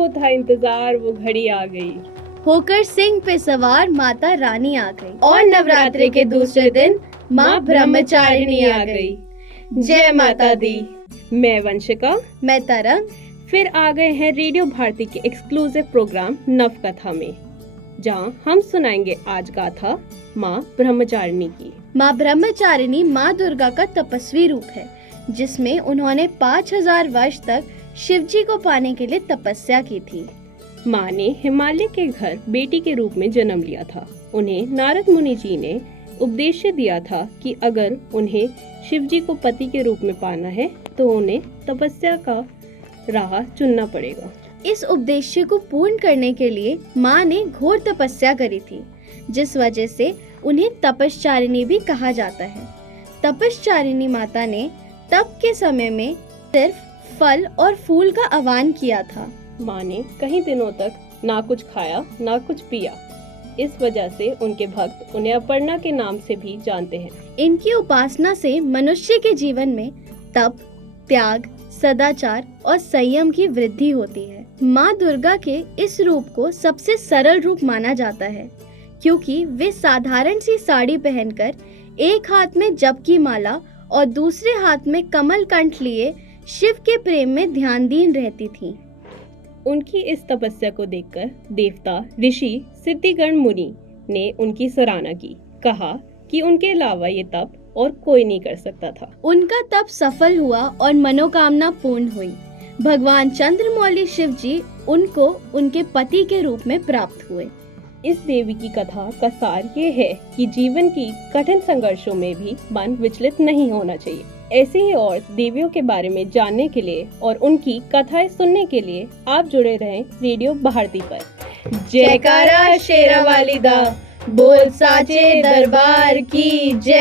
को था इंतजार, वो घड़ी आ गई। होकर सिंह पे सवार माता रानी आ गई और नवरात्रि के दूसरे दिन माँ ब्रह्मचारिणी आ गई। जय माता दी। मैं वंशिका, मैं तरंग। फिर आ गए हैं रेडियो भारती के एक्सक्लूसिव प्रोग्राम नवकथा में, जहां हम सुनाएंगे आज गाथा माँ ब्रह्मचारिणी की। माँ ब्रह्मचारिणी माँ दुर्गा का तपस्वी रूप है, जिसमें उन्होंने 5000 वर्ष तक शिवजी को पाने के लिए तपस्या की थी। माँ ने हिमालय के घर बेटी के रूप में जन्म लिया था। उन्हें नारद मुनि जी ने उपदेश दिया था कि अगर उन्हें शिवजी को पति के रूप में पाना है तो उन्हें तपस्या का राह चुनना पड़ेगा। इस उद्देश्य को पूर्ण करने के लिए माँ ने घोर तपस्या करी थी, जिस वजह से उन्हें तपश्चारिणी भी कहा जाता है। तपश्चारिणी माता ने तप के समय में सिर्फ फल और फूल का आह्वान किया था। माँ ने कई दिनों तक ना कुछ खाया ना कुछ पिया। इस वजह से उनके भक्त उन्हें अपर्णा के नाम से भी जानते हैं। इनकी उपासना से मनुष्य के जीवन में तप, त्याग, सदाचार और संयम की वृद्धि होती है। माँ दुर्गा के इस रूप को सबसे सरल रूप माना जाता है, क्योंकि वे साधारण सी साड़ी पहनकर एक हाथ में जप की माला और दूसरे हाथ में कमल कंठ लिए शिव के प्रेम में ध्यानलीन रहती थीं। उनकी इस तपस्या को देखकर देवता, ऋषि, सिद्धिगण मुनि ने उनकी सराहना की। कहा कि उनके अलावा ये तप और कोई नहीं कर सकता था। उनका तप सफल हुआ और मनोकामना पूर्ण हुई। भगवान चंद्रमौली शिव जी उनको उनके पति के रूप में प्राप्त हुए। इस देवी की कथा का सार ये है कि जीवन की कठिन संघर्षों में भी मन विचलित नहीं होना चाहिए। ऐसे ही और देवियों के बारे में जानने के लिए और उनकी कथाएं सुनने के लिए आप जुड़े रहें रेडियो भारती पर। जयकारा शेरावाली दा, बोल साचे दरबार की जय।